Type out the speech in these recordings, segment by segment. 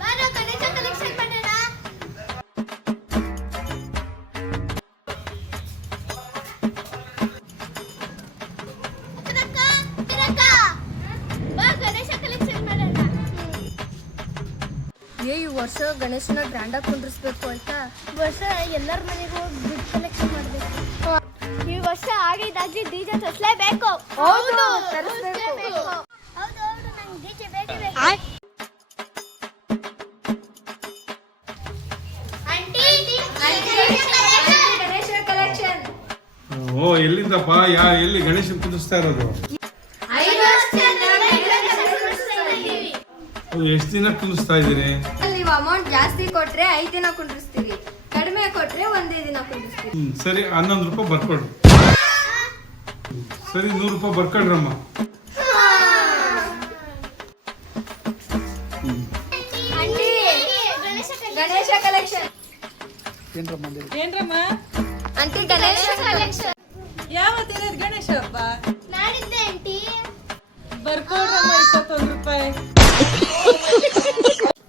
ಬಾರೋ ಗಣೇಶ ಕಲೆಕ್ಷನ್ ಮಾಡೋಣ. ಅಕ್ಕ, ಬಾ ಗಣೇಶ ಕಲೆಕ್ಷನ್ ಮಾಡೋಣ. ಈ ವರ್ಷ ಗಣೇಶನ ಗ್ರ್ಯಾಂಡಾಗಿ ಕುಂದ್ರಿಸ್ಬೇಕು ಅಂತ ವರ್ಷ ಎಲ್ಲರ ಮನೆಗೂ ದುಡ್ಡು ಕಲೆಕ್ಷನ್ ಮಾಡಬೇಕು. ಈ ವರ್ಷ ಆಗಿದ್ದಾಗ್ಲಿ ಡಿಜೆ ತರಿಸಲೇಬೇಕು. ಹೌದು, ತರಿಸ್ಬೇಕು. ಹೌದು ಹೌದು, ನಂಗೆ ಡಿಜೆ ಬೇಕೇ ಬೇಕು. Aunty Ganesha collection. ಓ ಎಲ್ಲಿಂದಪ್ಪ? ಎಲ್ಲಿ ಗಣೇಶನ್ ಕುದಿಸ್ತಾ ಇರೋದು? ಎಷ್ಟು ದಿನ ಕುದಿಸ್ತಾ ಇದ್ದೀರಿ? ನೀವು ಅಮೌಂಟ್ ಜಾಸ್ತಿ ಕೊಟ್ರೆ 5 ದಿನ ಕುಂಡ್ರಿಸ್ತೀವಿ, ಕಡಿಮೆ ಕೊಟ್ರೆ 1 ದಿನ ಕುಂಡ್ರಿಸ್ತೀವಿ. ಸರಿ 11 ರೂಪಾಯಿ ಬರ್ಕೊಡ್ರಿ. ಸರಿ 100 ರೂಪಾಯಿ ಬರ್ಕೊಡ್ರಮ್ಮ. ಗಣೇಶ ಕಲೆಕ್ಷನ್. ಏನ್ರಮ್ಮ ಆಂಟಿ ಗಣೇಶ ಕಲೆಕ್ಷನ್. ಯಾವತ್ತಿರೋದು ಗಣೇಶ ಹಬ್ಬ? ನಾಡಿದ್ದೆ ಆಂಟಿ. ಬರ್ಕೊಡ್ರಮ್ಮ 21 ರೂಪಾಯಿ.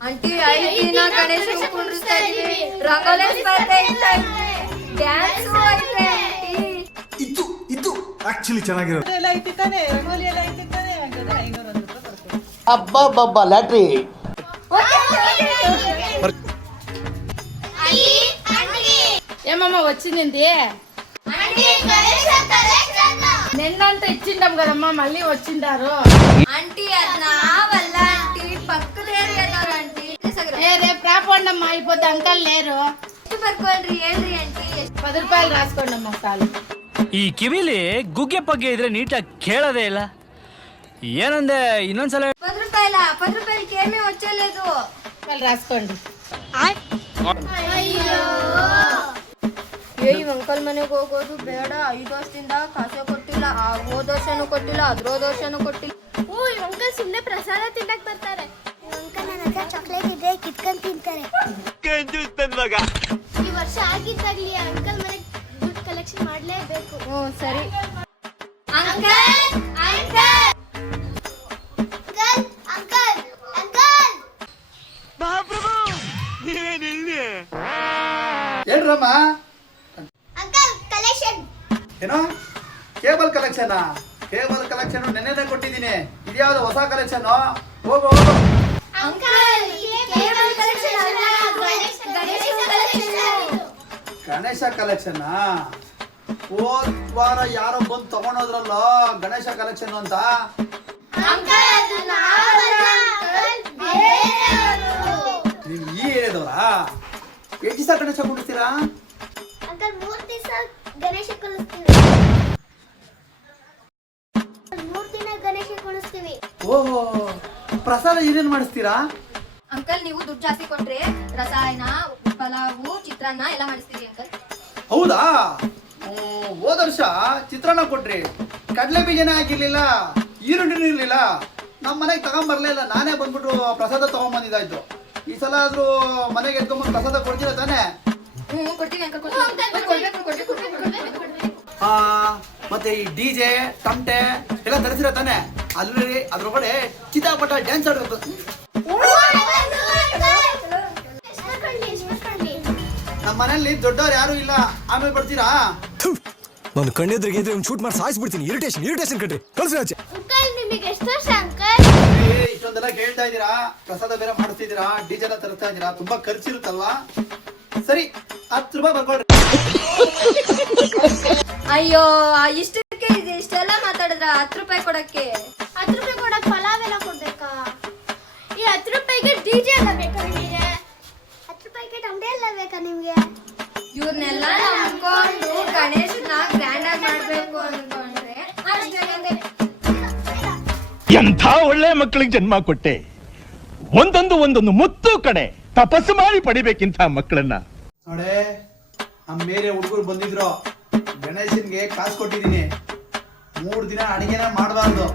ಆಂಟಿ 5 ದಿನ ಗಣೇಶ ಕುಂಡ್ರಿಸ್ತಾ ಇದೀವಿ. ರಂಗೋಲಿ ಸ್ಪರ್ಧೆ ಇತ್ತು, ಡ್ಯಾನ್ಸ್ ಐತೆ ಆಂಟಿ. ಇದು ಆಕ್ಚುಲಿ ಚೆನ್ನಾಗಿರೋದು. ಎಲ್ಲ ಐತಿ ತಾನೆ, ರಂಗೋಲಿ ಎಲ್ಲ ಐತಿ ತಾನೆ. ಹಂಗಾದ್ರೆ 501 ರೂಪಾಯಿ ಬರ್ಕೊಡಿ. ಅಬ್ಬಬ್ಬಬ್ಬ ಲ್ಯಾಟ್ರಿ. ఏమమ్మ వచ్చింది నిన్నంతా ఇచ్చిండాం కదమ్మా, మళ్ళీ వచ్చిండారు. ఆంటీ అది నావల్ల ఆంటీ, పక్కన ఏరియాలో ఆంటీ. రేపు రాపోండమ్మా, అయిపోతే అంకల్ లేరు. ಬರ್ಕೊಳ್ರಿ, ಹೇಳ್ರಿ ಆಂಟಿ. 10 రూపాయలు రాసుకోండమ్మా చాలు. ಈ ಕಿವಿಲಿ ಗುಗ್ಗೆ ಪಗ್ಗೆ ಇದ್ರೆ ನೀಟಾಗಿ ಕೇಳೋದೇ ಇಲ್ಲ. ಏನಂದೆ ಇನ್ನೊಂದ್ಸಲ? 10 రూపాయలు కేమీ వచ్చలేదు. రాసుకోండి. ಈ ಅಂಕಲ್ ಮನೆಗೆ ಹೋಗೋದು ಬೇಡ. 5 ವರ್ಷದಿಂದ ಕಾಸೆ ಕೊಟ್ಟಿಲ್ಲ, ಹೋದ ವರ್ಷನೂ ಕೊಟ್ಟಿಲ್ಲ, ಅದ್ರ ವರ್ಷನೂ ಕೊಟ್ಟಿಲ್ಲ. ಓ, ಈ ಅಂಕಲ್ ಸುಮ್ಮನೆ ಪ್ರಸಾದ ತಿನ್ನಕ್ ಬರ್ತಾರೆ. ಈ ಅಂಕಲ್ ನನ್ನ ಹತ್ರ ಚಾಕ್ಲೇಟ್ ಇದೆ, ಕಿತ್ಕೊಂಡ್ ತಿಂತಾರೆ. ಈ ವರ್ಷ ಆಗಿದ್ದಾಗ್ಲಿ ಅಂಕಲ್ ಮನೆಗೆ ದುಡ್ಡು ಕಲೆಕ್ಷನ್ ಮಾಡ್ಲೇಬೇಕು. ಹ್ಞೂ ಸರಿ. Uncle uncle uncle uncle uncle ಏನ್ರಮ್ಮ? Uncle collection. ಏನೋ ಕೇಬಲ್ ಕಲೆಕ್ಷನ್? ಕೇಬಲ್ ಕಲೆಕ್ಷನ್ ನೆನ್ನೆನೆ ಕೊಟ್ಟಿದ್ದೀನಿ. ಇದ್ಯಾವ್ದು ಹೊಸ ಕಲೆಕ್ಷನ್? ಹೋಗು. ಅಂಕಲ್ ಕೇಬಲ್ ಕಲೆಕ್ಷನ್ ಅಲ್ಲ, ಗಣೇಶ ಕಲೆಕ್ಷನ್. ಗಣೇಶ ಕಲೆಕ್ಷನ್ ಹೋದ್ ವಾರ ಯಾರೋ ಬಂದು ತಗೊಂಡೋದ್ರಲ್ಲೋ ಗಣೇಶ ಕಲೆಕ್ಷನ್ ಅಂತ. ಅಂಕಲ್ ಅದು ನಾವಲ್ಲ ಅಂಕಲ್, ಬೇರೆಯವರು. ನೀವು ಈ ಏರಿಯಾದವರಾ? ಎಷ್ಟು ದಿವಸ ಗಣೇಶ ಕುಡಿಸ್ತೀರಾ? ಅಂಕಲ್ 3 ದಿವಸ ಗಣೇಶ ಕುಳಿಸ್ತೀವಿ. 3 ದಿನ ಗಣೇಶ ಕುಳಿಸ್ತೀವಿ. ಓಹೋ, ಪ್ರಸಾದ ಏನೇನು ಮಾಡಿಸ್ತೀರಾ? ಅಂಕಲ್ ನೀವು ದುಡ್ಡು ಜಾಸ್ತಿ ಕೊಟ್ರೆ ರಸಾಯನ, ಪಲಾವು, ಚಿತ್ರಾನ್ನ ಎಲ್ಲ ಮಾಡಿಸ್ತೀವಿ ಅಂಕಲ್. ಹೌದಾ? ಹೋದ ವರ್ಷ ಚಿತ್ರಾನ್ನ ಕೊಟ್ರಿ, ಕಡಲೆ ಬೀಜನೇ ಹಾಕಿರ್ಲಿಲ್ಲ, ಈರುಳ್ಳಿನೂ ಇರ್ಲಿಲ್ಲ. ನಮ್ಮ ಮನೆಗೆ ತಗೊಂಬರ್ಲಿಲ್ಲ, ನಾನೇ ಬಂದ್ಬಿಟ್ಟು ಪ್ರಸಾದ ತಗೊಂಬಂದಿದ್ದಾಯ್ತು. ಈ ಸಲ ಆದ್ರೂ ಮನೆಗೆ ಎತ್ಕೊಂಡ್ಬಂದು ಪ್ರಸಾದ ಕೊಡ್ತೀರಾ ತಾನೇ? ಹ್ಞೂ ಕೊಡ್ತೀವಿ ಅಂಕಲ್, ಮತ್ತೆ ಈ ಡಿಜೆ ತಮಟೆ ಎಲ್ಲ ತರಿಸಿರ ತಾನೆ? ಅಲ್ಲಿ ಅದ್ರೊಳಗಡೆ ಚಿತ್ತಾಪಟ ಡ್ಯಾನ್ಸ್ ಆಡಬೇಕು. ನಮ್ಮ ಮನೆಯಲ್ಲಿ ದೊಡ್ಡವ್ರು ಯಾರು ಇಲ್ಲ, ಆಮೇಲೆ ಬರ್ತೀರಾ? ನಾನು ಕಣ್ಣೆದ್ರಿಗೆ ಇದ್ರೆ ಶೂಟ್ ಮಾಡಿ ಸಾಯಿಸ್ಬಿಡ್ತೀನಿ. ಇರಿಟೇಷನ್ ಕಣ್ರಿ, ಕಳ್ಸಿ ಆಚೆ. ಅಂಕಲ್ ನಿಮಗೆ ಎಷ್ಟು ವರ್ಷ ಅಂಕಲ್? ಇಷ್ಟೊಂದೆಲ್ಲ ಕೇಳ್ತಾ ಇದ್ದೀರಾ, ಪ್ರಸಾದ ಬೇರೆ ಮಾಡಿಸ್ತಿದ್ದೀರಾ, ಡಿಜೆ ಎಲ್ಲ ತರಿಸ್ತಾ ಇದ್ದೀರಾ, ತುಂಬಾ ಖರ್ಚಿರುತ್ತಲ್ವಾ? ಸರಿ 10 ರೂಪಾಯಿ ಬರ್ಕೊಡ್ರಿ. ಅಯ್ಯೋ, ಇಷ್ಟಕ್ಕೆ ಇಷ್ಟೆಲ್ಲ ಮಾತಾಡಿದ್ರ 10 ರೂಪಾಯಿ ಕೊಡಕ್ಕೆ? 10 ರೂಪಾಯಿ ಕೊಡಕ್ ಪಲಾವ್ ಎಲ್ಲ ಕೊಡ್ಬೇಕಾ? ಈ 10 ರೂಪಾಯಿಗೆ ಡಿಜೆ ಎಲ್ಲ ಬೇಕಾ ನಿಮಗೆ? 10 ರೂಪಾಯಿಗೆ ಟೊಂಡೆ ಎಲ್ಲ ಬೇಕಾ ನಿಮ್ಗೆ? ಇವ್ರನ್ನೆಲ್ಲ ನಂಬ್ಕೊಂಡು ಗಣೇಶನ ಗ್ರ್ಯಾಂಡ್ ಆಗಿ ಮಾಡ್ಬೇಕು ಅನ್ಕೊಂಡ್ರೆ ಎಂಥ ಒಳ್ಳೆ ಮಕ್ಕಳಿಗೆ ಜನ್ಮ ಕೊಟ್ಟೆ. ಒಂದೊಂದು ಮುತ್ತು ಕಡೆ ತಪಸ್ಸು ಮಾಡಿ ಪಡಿಬೇಕಿಂತ ಮಕ್ಕಳನ್ನ. ನೋಡೆ, ನಮ್ಮ ಮೇಲೆ ಹುಡುಗರು ಬಂದಿದ್ರು, ಗಣೇಶನ್ಗೆ ಕಾಸು ಕೊಟ್ಟಿದ್ದೀನಿ. 3 ದಿನ ಅಡಿಗೆನ ಮಾಡಬಾರ್ದು.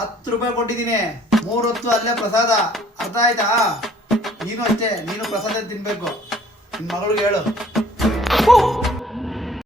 10 ರೂಪಾಯಿ ಕೊಟ್ಟಿದ್ದೀನಿ, 3 ಹೊತ್ತು ಅಲ್ಲೇ ಪ್ರಸಾದ. ಅರ್ಥ ಆಯ್ತಾ? ನೀನು ಅಷ್ಟೇ, ನೀನು ಪ್ರಸಾದ ತಿನ್ಬೇಕು. ನಿನ್ ಮಗಳಿಗೆ ಹೇಳು.